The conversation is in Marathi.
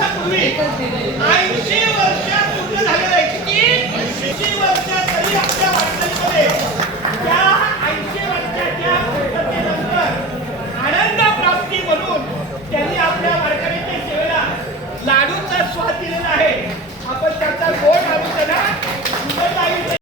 वर्षापूर्वी 80 वर्षात पूर्ण झालेलं आहे. किती 80 वर्षात तरी आपल्या वाटचालीमध्ये त्या 80 वर्षाच्या पूर्णतेनंतर आनंद प्राप्ती म्हणून त्यांनी आपल्या वारकऱ्यांच्या सेवेला लाडूचा स्वाद दिलेला आहे. आपण त्याचा गोड